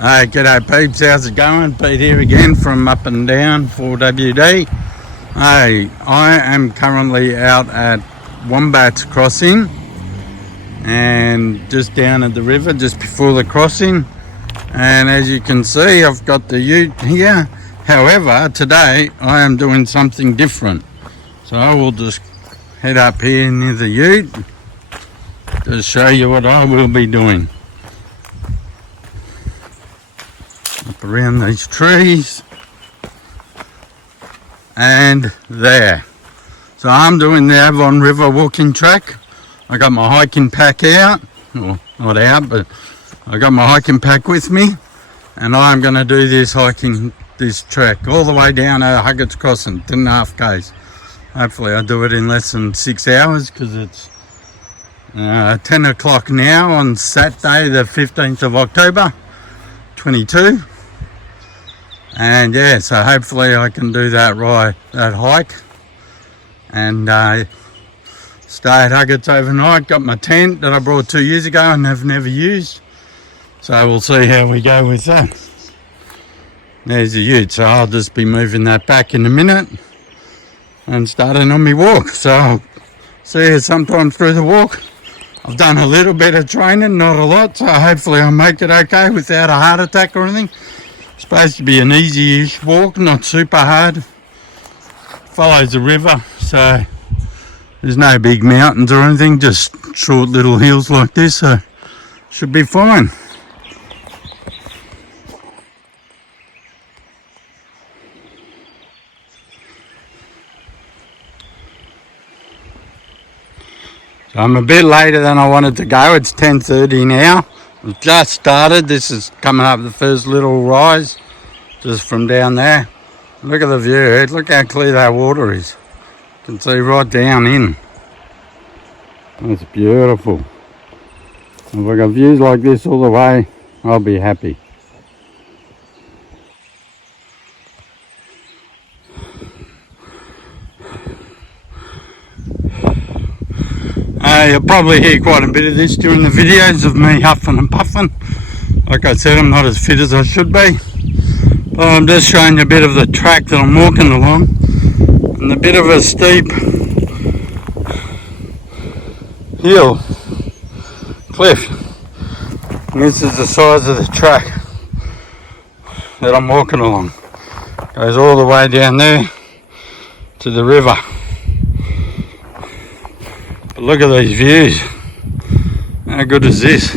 Hey, g'day peeps, how's it going? Pete here again from Up and Down 4WD. Hey, I am currently out at Wombat's Crossing and just down at the river just before the crossing, and as you can see I've got the ute here. However, today I am doing something different, so I will just head up here near the ute to show you what I will be doing. Up around these trees and there. So I'm doing the Avon River walking track. I got my hiking pack out, or not out, but I got my hiking pack with me, and I'm going to do this track all the way down to Huggett's Crossing, 10.5 k's. Hopefully I do it in less than 6 hours, because it's 10 o'clock now on Saturday the 15th of October 22. And yeah, so hopefully I can do that hike and stay at Huggett's overnight. Got my tent that I brought 2 years ago and have never used, so we'll see how we go with that. There's the ute, so I'll just be moving that back in a minute and starting on my walk. So I'll see you sometime through the walk. I've done a little bit of training, not a lot, so hopefully I'll make it okay without a heart attack or anything. It's supposed to be an easy-ish walk, not super hard. Follows the river, so there's no big mountains or anything, just short little hills like this, so should be fine. So I'm a bit later than I wanted to go. It's 10:30 now. We've just started. This is coming up the first little rise just from down there. Look at the view. Look how clear that water is. You can see right down in. That's beautiful. If I got views like this all the way, I'll be happy. You'll probably hear quite a bit of this during the videos of me huffing and puffing. Like I said, I'm not as fit as I should be. But I'm just showing you a bit of the track that I'm walking along. And a bit of a steep hill, cliff. And this is the size of the track that I'm walking along. Goes all the way down there to the river. But look at these views. How good is this?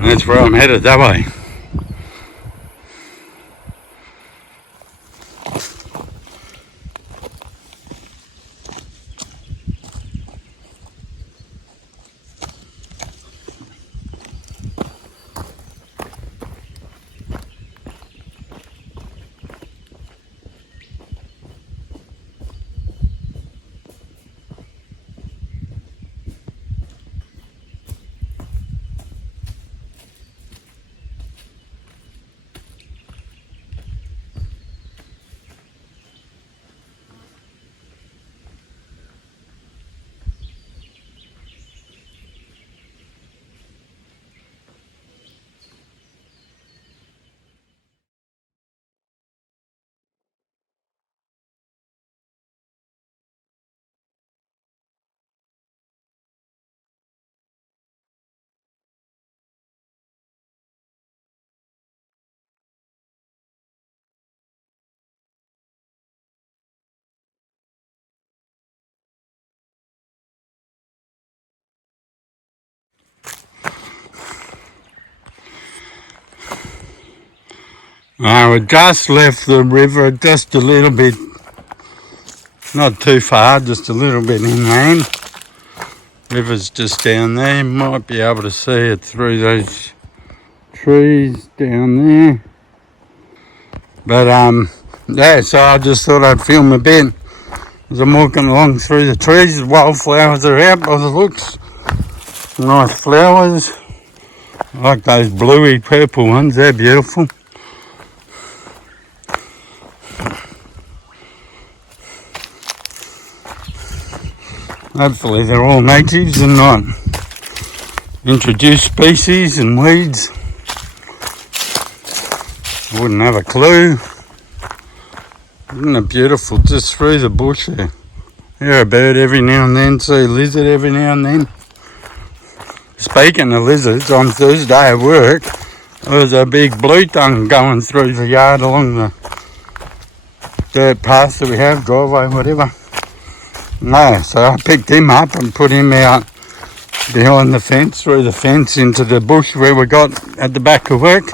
That's where I'm headed, that way. We just left the river just a little bit, not too far, just a little bit inland. River's just down there. You might be able to see it through those trees down there. But yeah, so I just thought I'd film a bit as I'm walking along through the trees. The wildflowers are out by the looks. Nice flowers. I like those bluey purple ones, they're beautiful. Hopefully they're all natives and not introduced species and weeds. I wouldn't have a clue. Isn't it beautiful just through the bush there? Hear a bird every now and then, see a lizard every now and then. Speaking of lizards, on Thursday at work, there was a big blue tongue going through the yard along the dirt path that we have, driveway, whatever. No, so I picked him up and put him out behind the fence, through the fence into the bush where we got at the back of work.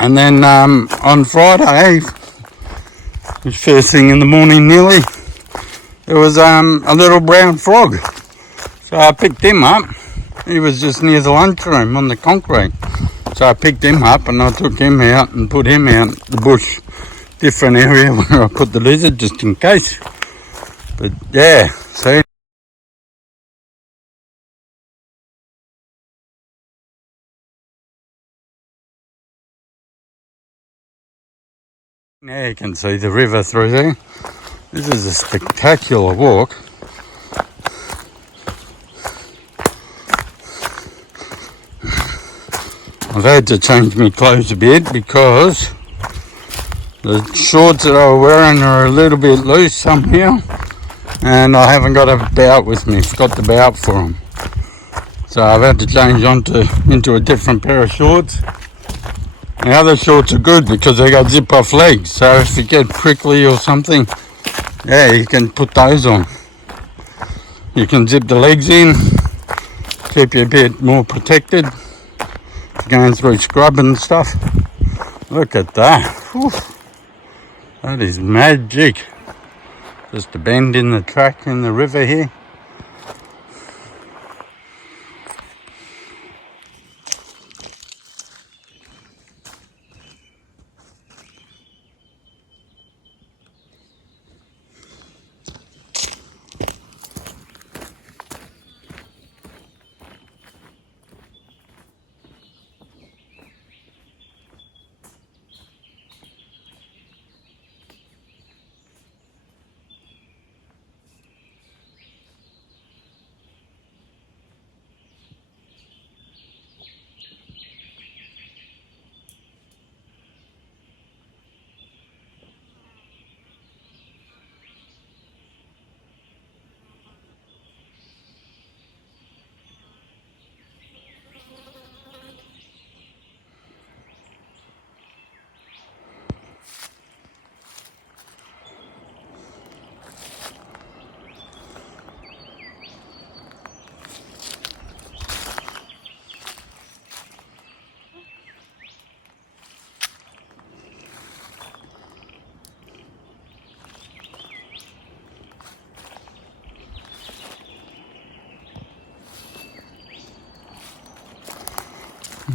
And then on Friday, first thing in the morning nearly, there was a little brown frog. So I picked him up. He was just near the lunchroom on the concrete. So I picked him up and I took him out and put him out the bush, different area where I put the lizard just in case. But yeah, see. Now you can see the river through there. This is a spectacular walk. I've had to change my clothes a bit because the shorts that I was wearing are a little bit loose somehow, and I haven't got a bout with me. Forgot the bout for them, so I've had to change into a different pair of shorts. The other shorts are good because they got zip-off legs, so if you get prickly or something, yeah, you can put those on. You can zip the legs in, keep you a bit more protected. Going through scrub and stuff. Look at that. Whew. That is magic. Just a bend in the track in the river here.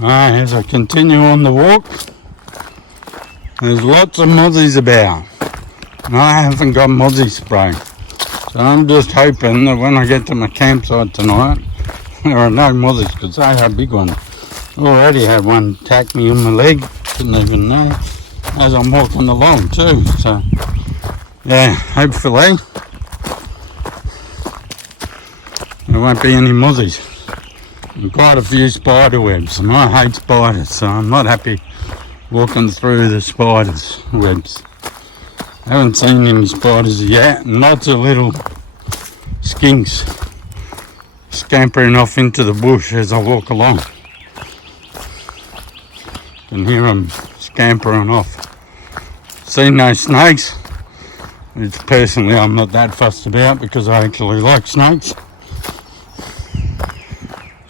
As I continue on the walk, there's lots of mozzies about. And I haven't got mozzie spray. So I'm just hoping that when I get to my campsite tonight, there are no mozzies, because they are big ones. I already had one attack me on my leg, didn't even know, as I'm walking along too. So yeah, hopefully there won't be any mozzies. And quite a few spider webs, and I hate spiders, so I'm not happy walking through the spiders' webs. I haven't seen any spiders yet, and lots of little skinks scampering off into the bush as I walk along. You can hear them scampering off. Seen no snakes, which personally I'm not that fussed about because I actually like snakes.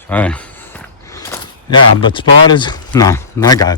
So, yeah, but spiders, no go.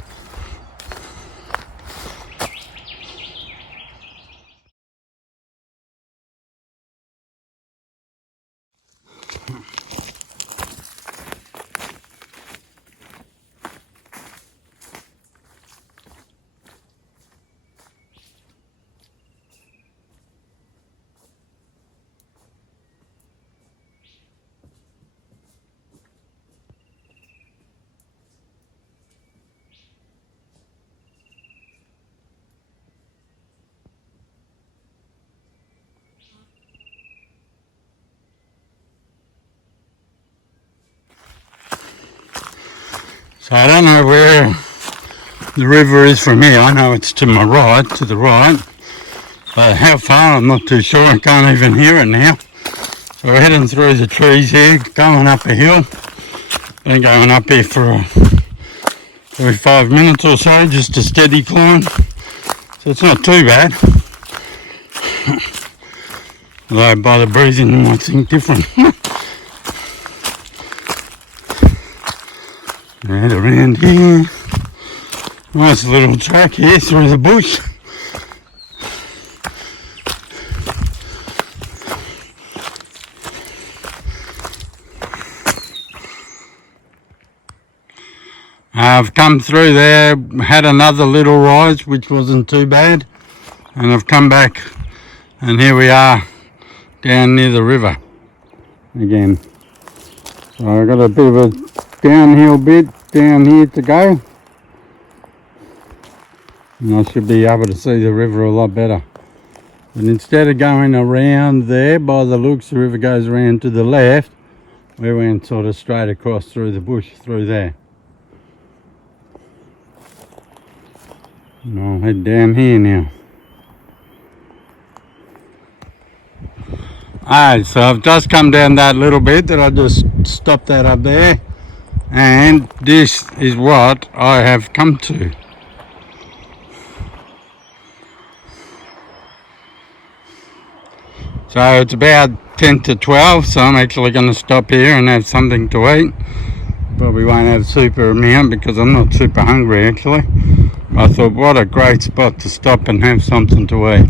So I don't know where the river is from here. I know it's to my right, to the right. But how far, I'm not too sure. I can't even hear it now. So we're heading through the trees here, going up a hill. Been going up here for every 5 minutes or so, just a steady climb. So it's not too bad. Although by the breathing you might think different. Right around here. Nice little track here through the bush. I've come through there, had another little rise which wasn't too bad, and I've come back and here we are down near the river again. So I've got a bit of a downhill bit down here to go, and I should be able to see the river a lot better. But instead of going around there, by the looks the river goes around to the left. We went sort of straight across through the bush through there. And I'll head down here now. Alright, so I've just come down that little bit that I just stopped that up there, and this is what I have come to. So it's about 10 to 12, so I'm actually going to stop here and have something to eat. Probably won't have super amount because I'm not super hungry actually. I thought what a great spot to stop and have something to eat.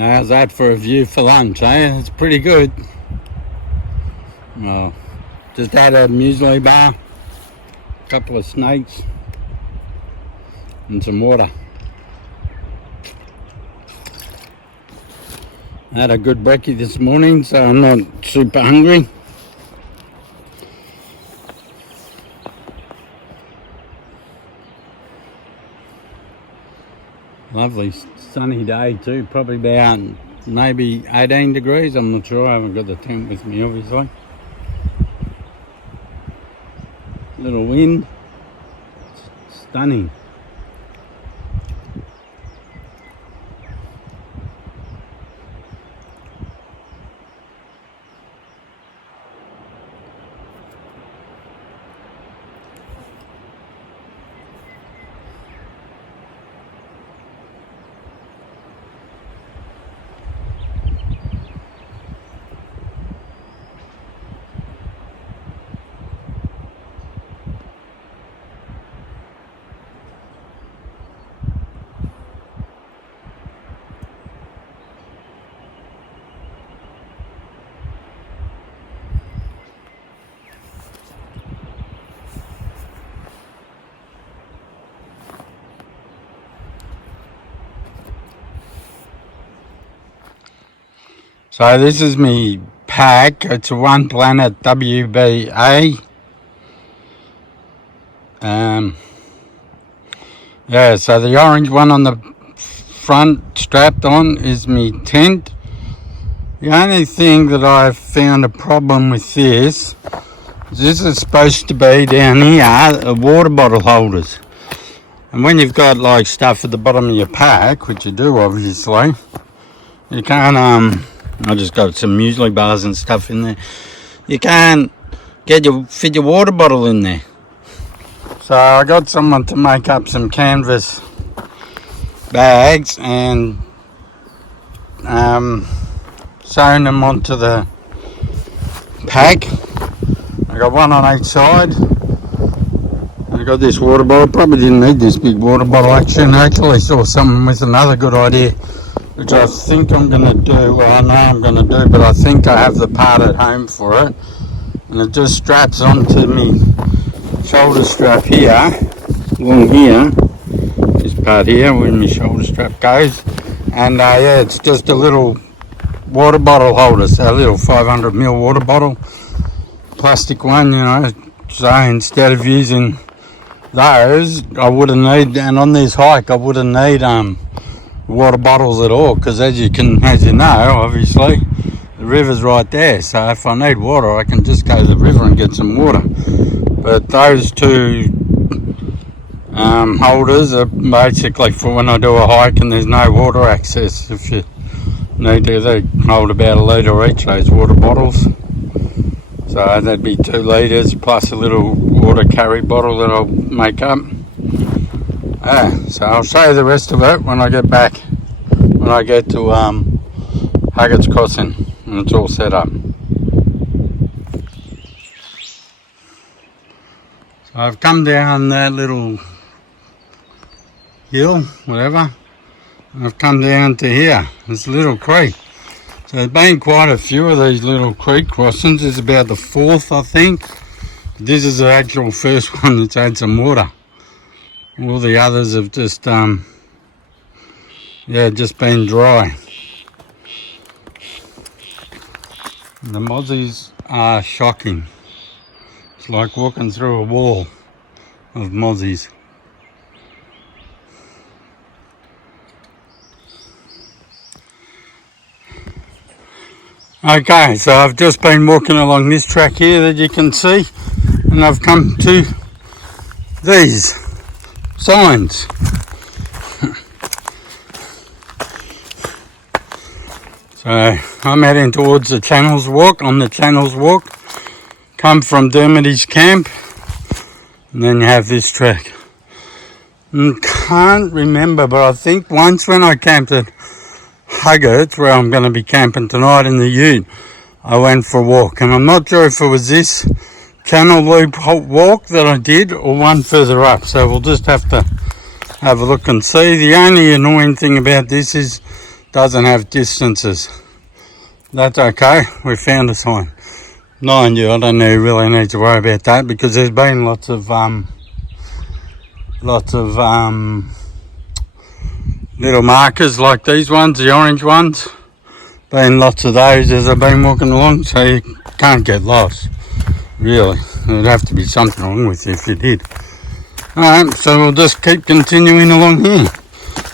How's that for a view for lunch, eh? It's pretty good. Well, just had a muesli bar, a couple of snakes, and some water. I had a good brekkie this morning, so I'm not super hungry. Lovely sunny day too, probably about maybe 18 degrees, I'm not sure, I haven't got the tent with me obviously. Little wind, stunning. So this is me pack. It's a One Planet WBA. Yeah, so the orange one on the front strapped on is me tent. The only thing that I've found a problem with this is supposed to be down here, water bottle holders. And when you've got like stuff at the bottom of your pack, which you do obviously, you can't I just got some muesli bars and stuff in there. You can't fit your water bottle in there. So I got someone to make up some canvas bags and sewn them onto the pack. I got one on each side. I got this water bottle. Probably didn't need this big water bottle actually. I actually saw something with another good idea, which I think I'm going to do. Well, I know I'm going to do, but I think I have the part at home for it. And it just straps onto me shoulder strap here, along here, this part here where my shoulder strap goes. And yeah, it's just a little water bottle holder, so a little 500ml water bottle, plastic one, you know. So instead of using those, I wouldn't need, and on this hike I wouldn't need water bottles at all, because as you know, obviously the river's right there, so if I need water I can just go to the river and get some water. But those two holders are basically for when I do a hike and there's no water access. If you need to, they hold about a litre each, those water bottles, so that'd be 2 litres plus a little water carry bottle that I'll make up. So I'll show you the rest of it when I get back, when I get to Huggett's Crossing and it's all set up. So I've come down that little hill, whatever, and I've come down to here, this little creek. So there's been quite a few of these little creek crossings. It's about the 4th, I think. This is the actual first one that's had some water. All the others have just, just been dry. The mozzies are shocking. It's like walking through a wall of mozzies. Okay, so I've just been walking along this track here that you can see, and I've come to these signs. So I'm heading towards the Channels Walk. On the Channels Walk, come from Dermody's camp, and then you have this track. And can't remember, but I think once when I camped at Huggett's, where I'm going to be camping tonight in the ute, I went for a walk, and I'm not sure if it was this channel loop walk that I did or one further up, so we'll just have to have a look and see. The only annoying thing about this is doesn't have distances. That's okay, we found a sign. Mind you, I don't really need to worry about that because there's been lots of little markers like these ones, the orange ones. Been lots of those as I've been walking along, so you can't get lost, really. There'd have to be something wrong with you if you did. Alright, so we'll just keep continuing along here.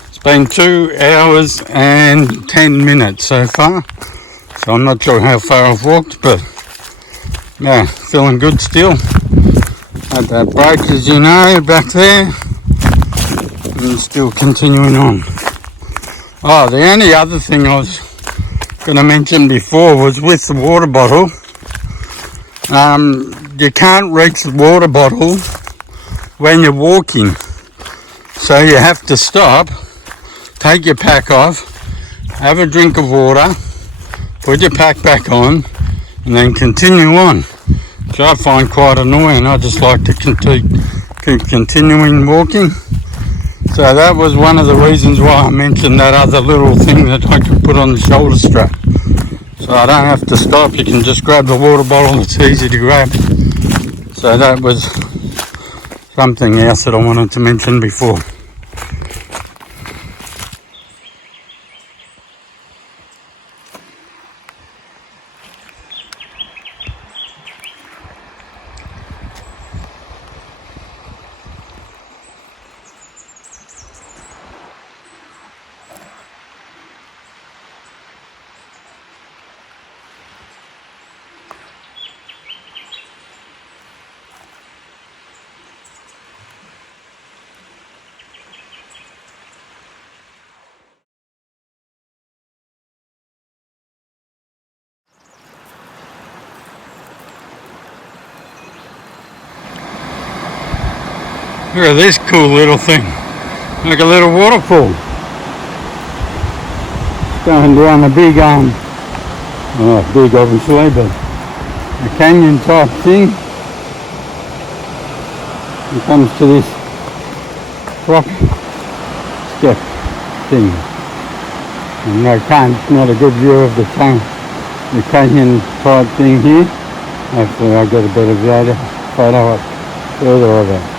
It's been 2 hours and 10 minutes so far, so I'm not sure how far I've walked, but yeah, feeling good still. Had that break, as you know, back there, and still continuing on. Oh, the only other thing I was going to mention before was with the water bottle. You can't reach the water bottle when you're walking, so you have to stop, take your pack off, have a drink of water, put your pack back on, and then continue on, which I find quite annoying. I just like to keep continuing walking. So that was one of the reasons why I mentioned that other little thing that I could put on the shoulder strap. So I don't have to stop, you can just grab the water bottle, it's easy to grab. So that was something else that I wanted to mention before. Look at this cool little thing, like a little waterfall. Going down a big, well, not big obviously, but a canyon type thing. It comes to this rock step thing. And I can't, not a good view of the canyon type thing here. Hopefully I'll get a better photo further of it.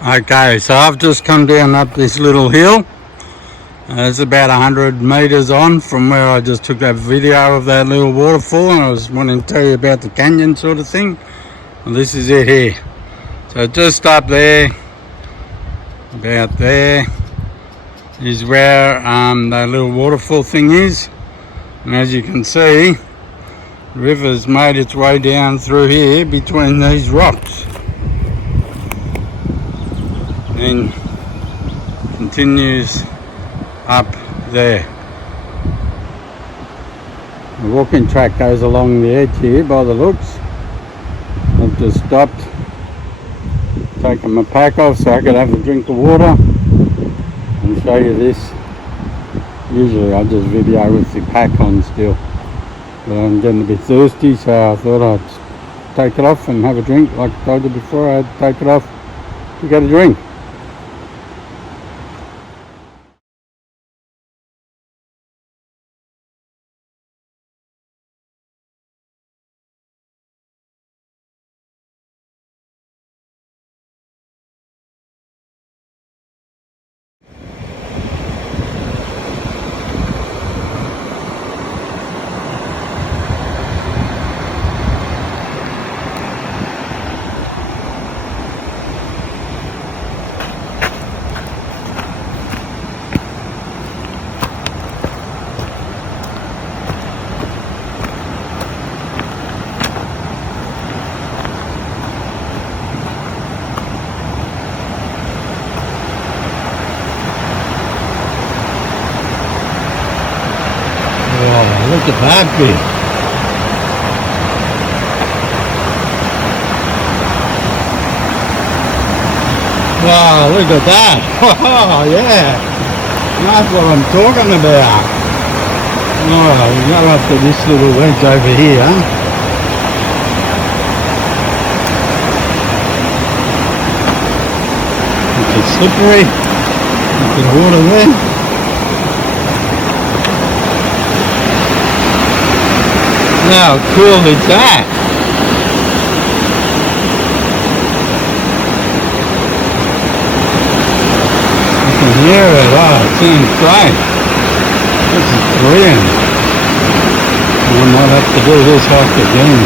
Okay, so I've just come down up this little hill. It's about 100 metres on from where I just took that video of that little waterfall, and I was wanting to tell you about the canyon sort of thing. Well, this is it here. So just up there, about there, is where that little waterfall thing is. And as you can see, the river's made its way down through here between these rocks. And continues up there. The walking track goes along the edge here by the looks. I've just stopped, taken my pack off so I could have a drink of water and show you this. Usually I just video with the pack on still, but I'm getting a bit thirsty, so I thought I'd take it off and have a drink. Like I told you before, I'd take it off to get a drink. Look at that bit. Wow, look at that. Oh, yeah. That's what I'm talking about. Oh, we go up to this little ledge over here. It's slippery. Look at the water there. How cool is that? You can hear it. Oh, it sounds great. This is brilliant. I might have to do this hike again.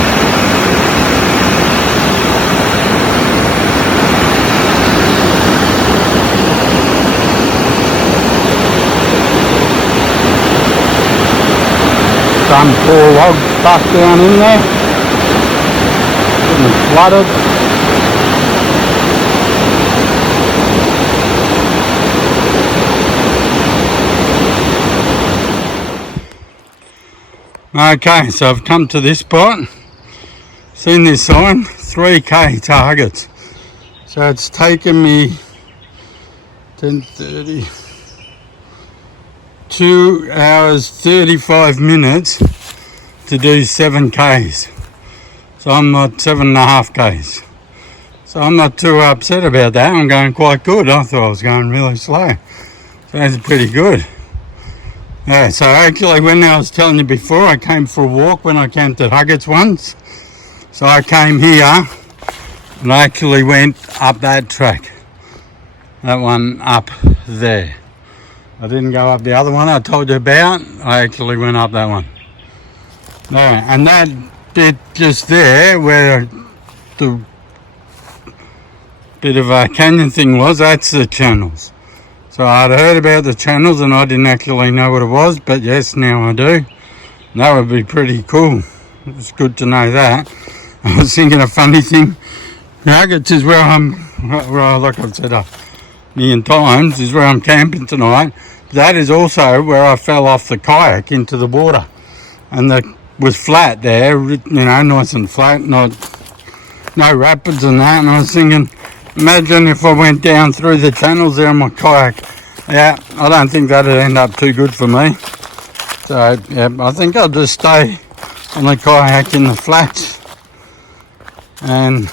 Some poor log stuck down in there, getting flooded. Okay, so I've come to this spot, seen this sign, 3k targets. So it's taken me 10:30. 2 hours 35 minutes to do 7 k's. So I'm not 7.5 k's. So I'm not too upset about that. I'm going quite good. I thought I was going really slow. So that's pretty good. Yeah, so actually when I was telling you before, I came for a walk when I came to Huggets once. So I came here and I actually went up that track. That one up there. I didn't go up the other one I told you about. I actually went up that one. Yeah, and that bit just there where the bit of a canyon thing was, that's the channels. So I'd heard about the channels and I didn't actually know what it was, but yes, now I do. That would be pretty cool. It's good to know that. I was thinking a funny thing. Nuggets is where like I've said a million times, is where I'm camping tonight. That is also where I fell off the kayak into the water. And it was flat there, you know, nice and flat, no rapids and that. And I was thinking, imagine if I went down through the channels there on my kayak. Yeah, I don't think that'd end up too good for me. So, yeah, I think I'll just stay on the kayak in the flats and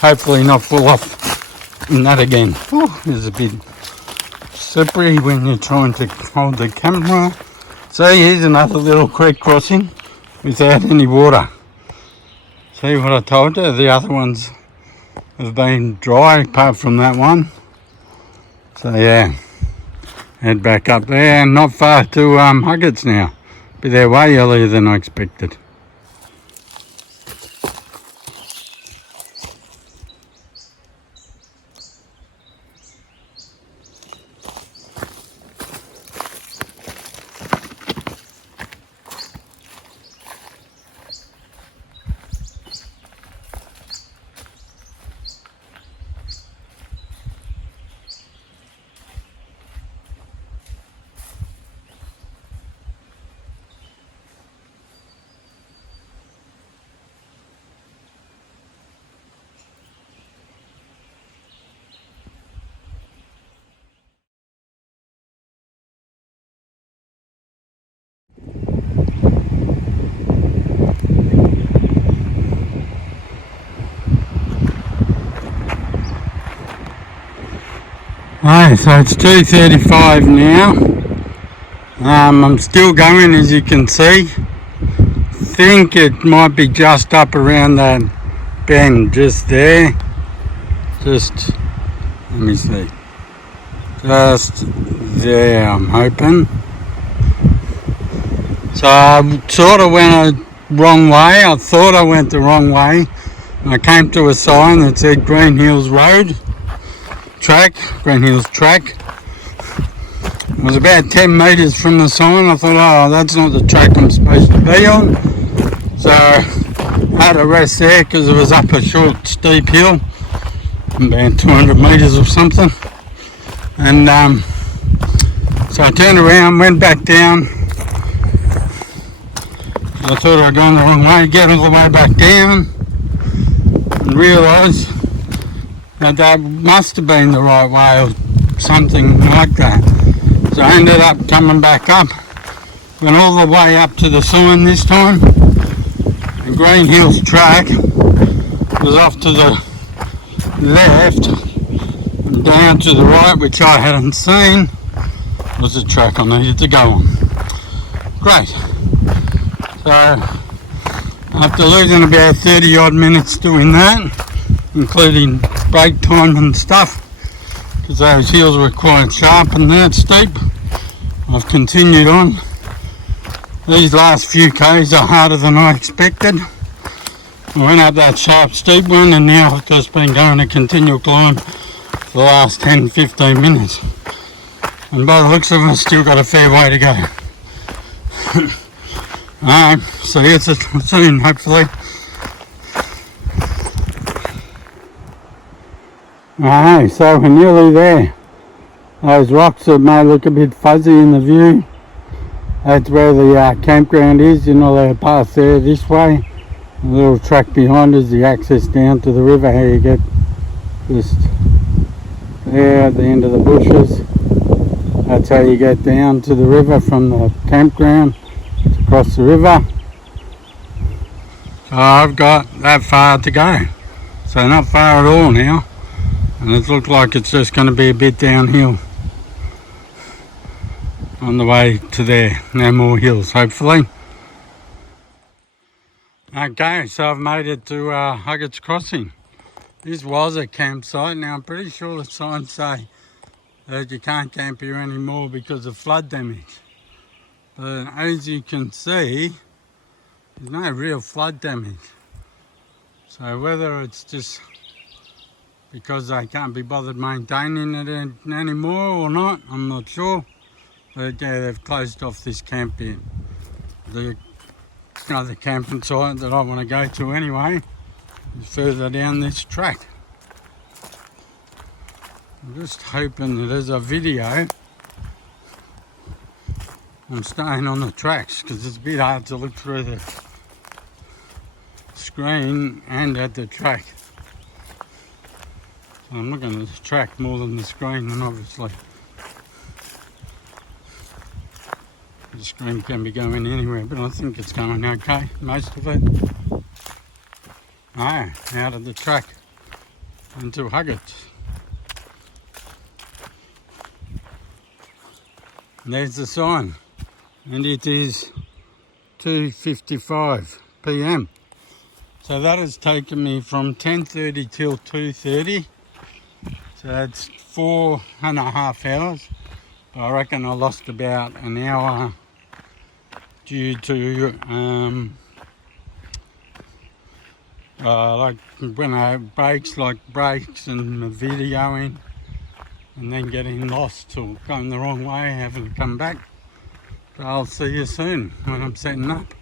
hopefully not fall off in that again. Oh, it's a bit slippery when you're trying to hold the camera. So here's another little creek crossing without any water. See what I told you? The other ones have been dry apart from that one. So yeah, head back up there and not far to Huggets now. Be there way earlier than I expected. Right, so it's 2:35 now. I'm still going, as you can see. Think it might be just up around that bend just there. Just, let me see. Just there, I'm hoping. So I sort of went a wrong way. I thought I went the wrong way. I came to a sign that said Green Hills Road. Green Hills Track. It was about 10 metres from the sign. I thought, oh, that's not the track I'm supposed to be on. So I had to rest there because it was up a short, steep hill, about 200 metres or something. And so I turned around, went back down. I thought I'd gone the wrong way, get all the way back down, and realised that must have been the right way or something like that. So I ended up coming back up Went all the way up to the sign this time. And Green Hills track was off to the left and down to the right, which I hadn't seen, was the track I needed to go on. Great. So after losing about 30 odd minutes doing that, including break time and stuff, because those hills were quite sharp and that steep, I've continued on. These last few k's are harder than I expected. I went up that sharp steep one and now I've just been going a continual climb for the last 10-15 minutes. And by the looks of it, I've still got a fair way to go. Alright, so see you soon, hopefully. Alright, so we're nearly there. Those rocks that may look a bit fuzzy in the view, that's where the campground is. You're not allowed to pass there this way. The little track behind is the access down to the river, how you get just there at the end of the bushes. That's how you get down to the river from the campground to cross the river. So I've got that far to go. So not far at all now. And it looks like it's just going to be a bit downhill on the way to there. No more hills, hopefully. Okay, so I've made it to Huggett's Crossing. This was a campsite. Now I'm pretty sure the signs say that you can't camp here anymore because of flood damage. But as you can see, there's no real flood damage. So whether it's just because they can't be bothered maintaining it anymore or not, I'm not sure. But yeah, they've closed off this camp here. The other camping site that I want to go to anyway is further down this track. I'm just hoping that as a video I'm staying on the tracks, because it's a bit hard to look through the screen and at the track. So I'm looking at the track more than the screen, and obviously the screen can be going anywhere, but I think it's going okay, most of it. Out of the track into Huggett's. And there's the sign, and it is 2:55 p.m. So that has taken me from 10:30 till 2:30. So that's 4.5 hours. I reckon I lost about an hour due to like when I have breaks and videoing, and then getting lost or going the wrong way, having to come back. So I'll see you soon when I'm setting up.